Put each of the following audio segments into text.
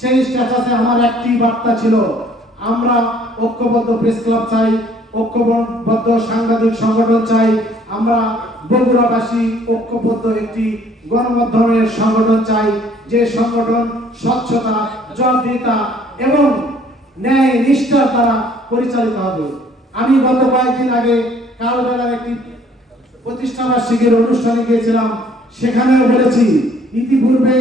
সেই স্ট্যাটাসে আমার একটি বার্তা ছিল, আমরা ঐক্যবদ্ধ প্রেস ক্লাব চাই, ঐক্যবদ্ধ সাংবাদিক সংগঠন চাই, আমরা বগুড়াবাসী ঐক্যবদ্ধ একটি গণমাধ্যমের সংগঠন চাই, যে সংগঠন স্বচ্ছতা, জবাবদিহিতা এবং ন্যায় নিষ্ঠার দ্বারা পরিচালিত হবে। আমি গত কয়েকদিন আগে কালবেলার একটি প্রতিষ্ঠা বার্ষিকীর অনুষ্ঠানে গিয়েছিলাম, সেখানেও বলেছি, ইতিপূর্বে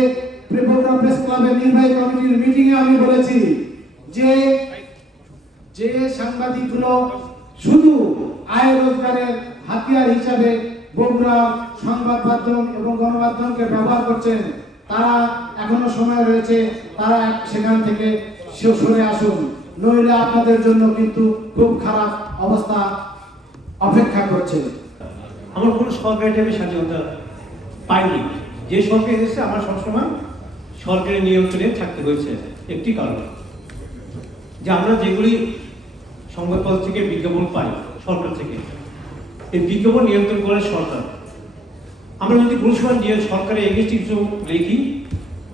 বগুড়া প্রেস ক্লাবের নির্বাহী কমিটির মিটিং এ আমি বলেছি যে যে সাংবাদিকগুলো শুধু আয় রোজগারের হাতিয়ার হিসাবে বগুড়ার সংবাদ মাধ্যম এবং গণমাধ্যমকে ব্যবহার করছেন, তারা এখনও সময় রয়েছে, তারা সেখান থেকে সরে আসুন। নইলে আপনাদের জন্য কিন্তু খুব খারাপ অবস্থা অপেক্ষা করছে। আমার কোনো সরকারি টাইপের স্বাধীনতা পাইনি। যে সরকার এসেছে, আমার সবসময় সরকারি নিয়ন্ত্রণে থাকতে হয়েছে একটি কারণ। যে আমরা যেগুলি সংবাদপত্র থেকে বিজ্ঞাপন পাই, সরকার থেকে, এই বিজ্ঞাপন নিয়ন্ত্রণ করে সরকার। আমরা যদি কোনো সময় নিয়ে সরকারের এগেস্ট কিছু লিখি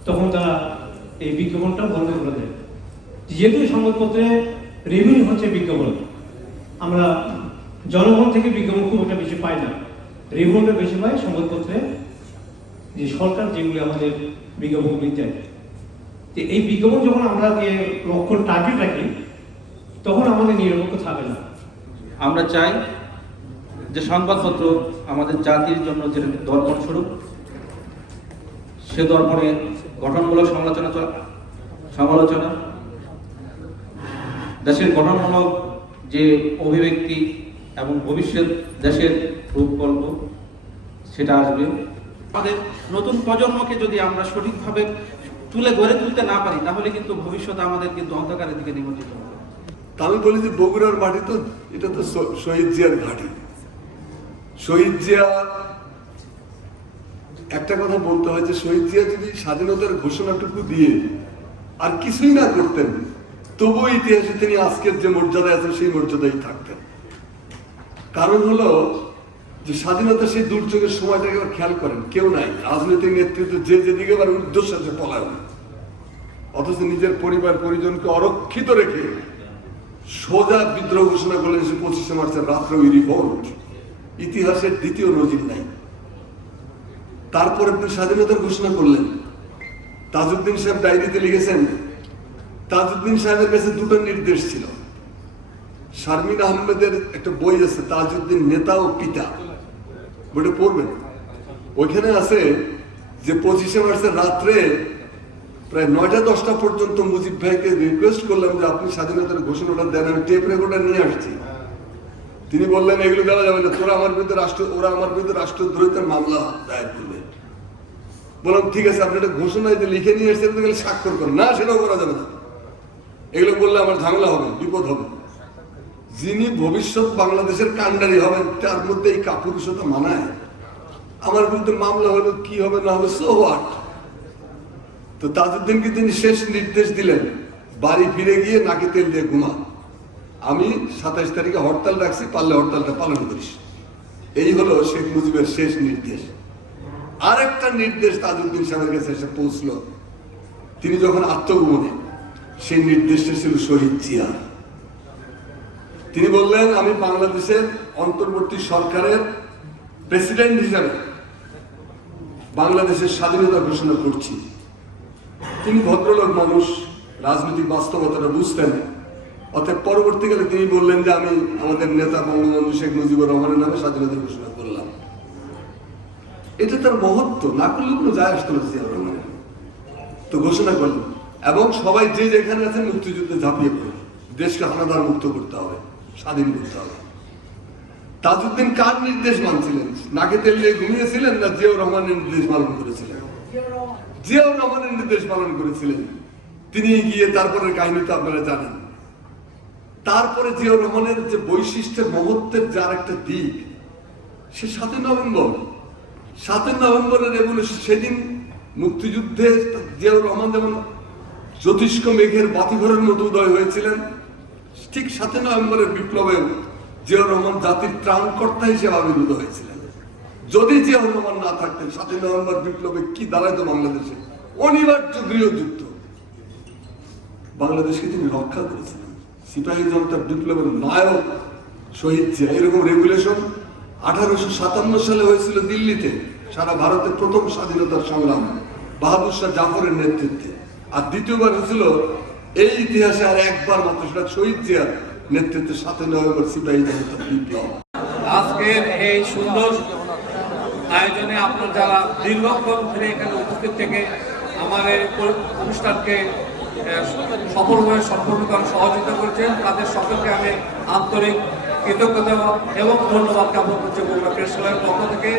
তখন তারা এই বিজ্ঞাপনটা বন্ধ করে দেয়। যেহেতু সংবাদপত্রে রেভিনিউ হচ্ছে বিজ্ঞাপন, আমরা জনগণ থেকে বিজ্ঞাপন খুব একটা বেশি পাই না। রেভিনিউটা বেশি পাই সংবাদপত্রে যে সরকার যেগুলি আমাদের বিজ্ঞাপনগুলি দেয় তো এই বিজ্ঞাপন যখন আমরা দিয়ে লক্ষ্য টার্গেট রাখি, তখন আমাদের নিরপেক্ষ থাকে না। আমরা চাই যে সংবাদপত্র আমাদের জাতির জন্য যে দর্পণ স্বরূপ, সে দর্পণে গঠনমূলক সমালোচনা সমালোচনা, দেশের গঠনমূলক যে অভিব্যক্তি এবং ভবিষ্যৎ দেশের রূপকল্প, সেটা আসবে। আমাদের নতুন প্রজন্মকে যদি আমরা সঠিকভাবে তুলে গড়ে তুলতে না পারি, তাহলে কিন্তু ভবিষ্যৎ আমাদের কিন্তু অন্ধকারের দিকে নিমজ্জিত হবে। তা আমি বলি যে বগুড়ার মাটি তো, এটা তো শহীদ জিয়ার ঘাঁটি। শহীদ জিয়া, একটা কথা বলতে হয় যে শহীদ জিয়া যদি স্বাধীনতার ঘোষণাটুকু দিয়ে আর কিছুই না করতেন তবু ইতিহাসে তিনি আজকের যে মর্যাদায় আছেন, সেই মর্যাদায় থাকতেন। কারণ হলো যে স্বাধীনতা সেই দুর্যোগের সময়টাকে খেয়াল করেন, কেউ নাই। রাজনৈতিক নেতৃত্ব যে যেদিকে আবার উদ্দেশ্য আছে পলায়ন। অথচ নিজের পরিবার, পরিজনকে অরক্ষিত রেখে সোজা বিদ্রোহ ঘোষণা করলেন সে পঁচিশে মার্চের রাত্রে ওই রিভোল্ট ইতিহাসের দ্বিতীয় নজির নাই। তারপরে আপনি স্বাধীনতার ঘোষণা করলেন। তাজউদ্দিন সাহেব ডায়েরিতে লিখেছেন, তাজউদ্দিন সাহেবের কাছে দুটো নির্দেশ ছিল। শারমিন আহমেদের একটা বই আছে, তাজউদ্দিন নেতা ও পিতা। বইটা পড়বেন ওইখানে আছে যে পঁচিশে মার্চের রাত্রে প্রায় নয়টা, দশটা পর্যন্ত মুজিব ভাইকে রিকোয়েস্ট করলাম যে আপনি স্বাধীনতার ঘোষণাটা দেন, আমি টেপ রেকর্ডার নিয়ে আসছি। তিনি বললেন, এগুলো দেওয়া যাবে না, তোরা আমার বিরুদ্ধে রাষ্ট্র, ওরা আমার বিরুদ্ধে রাষ্ট্রদ্রোহিতার মামলা দায়ের করবে। বললাম, ঠিক আছে, আপনি একটা ঘোষণা যে লিখে নিয়ে এসেছেন গেলে স্বাক্ষর করেন। না, সেটাও করা যাবে না। এগুলো বললে আমার ঝামেলা হবে, বিপদ হবে। যিনি ভবিষ্যৎ বাংলাদেশের কান্ডারি হবেন, তার মধ্যে এই কাপুরুষতা মানায়। আমার বিরুদ্ধে মামলা হলো, কি হবে না হবে সো হোয়াট তো তাজউদ্দিনকে তিনি শেষ নির্দেশ দিলেন, বাড়ি ফিরে গিয়ে নাকি তেল দিয়ে ঘুমা। আমি সাতাইশ তারিখে হরতাল রাখছি পারলে হরতালটা পালন করিস। এই হলো শেখ মুজিবের শেষ নির্দেশ। আর একটা নির্দেশ তাজউদ্দিন সাহেবের কাছে এসে পৌঁছলো। তিনি যখন আত্মগোপনে, সেই নির্দেশটা ছিল শহীদ জিয়া। তিনি বললেন, আমি বাংলাদেশের অন্তর্বর্তী সরকারের প্রেসিডেন্ট হিসাবে বাংলাদেশের স্বাধীনতা ঘোষণা করছি। তিনি ভদ্রলোক মানুষ, রাজনৈতিক বাস্তবতাটা বুঝতেন। অতএব পরবর্তীকালে তিনি বললেন যে, আমি আমাদের নেতা বঙ্গবন্ধু শেখ মুজিবুর রহমানের নামে স্বাধীনতা ঘোষণা করলাম। এটা তার মহত্ব। না করলে কোনো যায় আসতো না জিয়াউর রহমানের। তো ঘোষণা করলেন এবং সবাই যে যেখানে আছেন মুক্তিযুদ্ধে ঝাঁপিয়ে পড়ে দেশকে হানাদার মুক্ত করতে হবে। স্বাধীন করতে হবে। তাজউদ্দিন কার নির্দেশ মানছিলেন? নাকে তেল দিয়ে ঘুমিয়েছিলেন না জিয়াউর রহমানের নির্দেশ পালন করেছিলেন? জিয়াউর রহমানের নির্দেশ পালন করেছিলেন। তিনি গিয়ে তারপরে কাহিনী তো আপনারা জানেন। তারপরে জিয়াউর রহমানের যে বৈশিষ্ট্যের মহত্বের যার একটা দিক, সে সাতই নভেম্বর। সাতই নভেম্বরের রেভলিউশন সেদিন মুক্তিযুদ্ধে জিয়াউর রহমান যেমন জ্যোতিষ্ক মেঘের বাতিঘরের মতো উদয় হয়েছিলেন ঠিক সাতই নভেম্বরের বিপ্লবে জিয়াউর রহমান জাতির ত্রাণকর্তা হিসেবে আবির্ভূত হয়েছিলেন। যদি জিয়াউর রহমান না থাকতেন, সাতই নভেম্বর বিপ্লবে কি দাঁড়াইতো বাংলাদেশে? অনিবার্য গৃহযুদ্ধ। বাংলাদেশকে তিনি রক্ষা করেছিলেন। সিপাহী জনতার বিপ্লবের নায়ক শহীদ জিয়া। এরকম রেগুলেশন আঠারোশো সাতান্ন সালে হয়েছিল দিল্লিতে। সারা ভারতের প্রথম স্বাধীনতার সংগ্রাম। বাহাদুর শাহ জাফরের নেতৃত্বে। আর দ্বিতীয়বার হয়েছিল এই ইতিহাসে আর একবার মাত্র সেটা শহীদ জিয়ার নেতৃত্বে সাতই নভেম্বর সিপাহী বিপ্লব। আজকের এই সুন্দর আয়োজনে আপনার যারা দীর্ঘক্ষণ ধরে এখানে উপস্থিত থেকে আমাদের অনুষ্ঠানকে সফলভাবে সম্পন্ন করার সহযোগিতা করেছেন, তাদের সকলকে আমি আন্তরিক কৃতজ্ঞতা এবং ধন্যবাদ জ্ঞাপন করছি বগুড়া প্রেস ক্লাবের পক্ষ থেকে।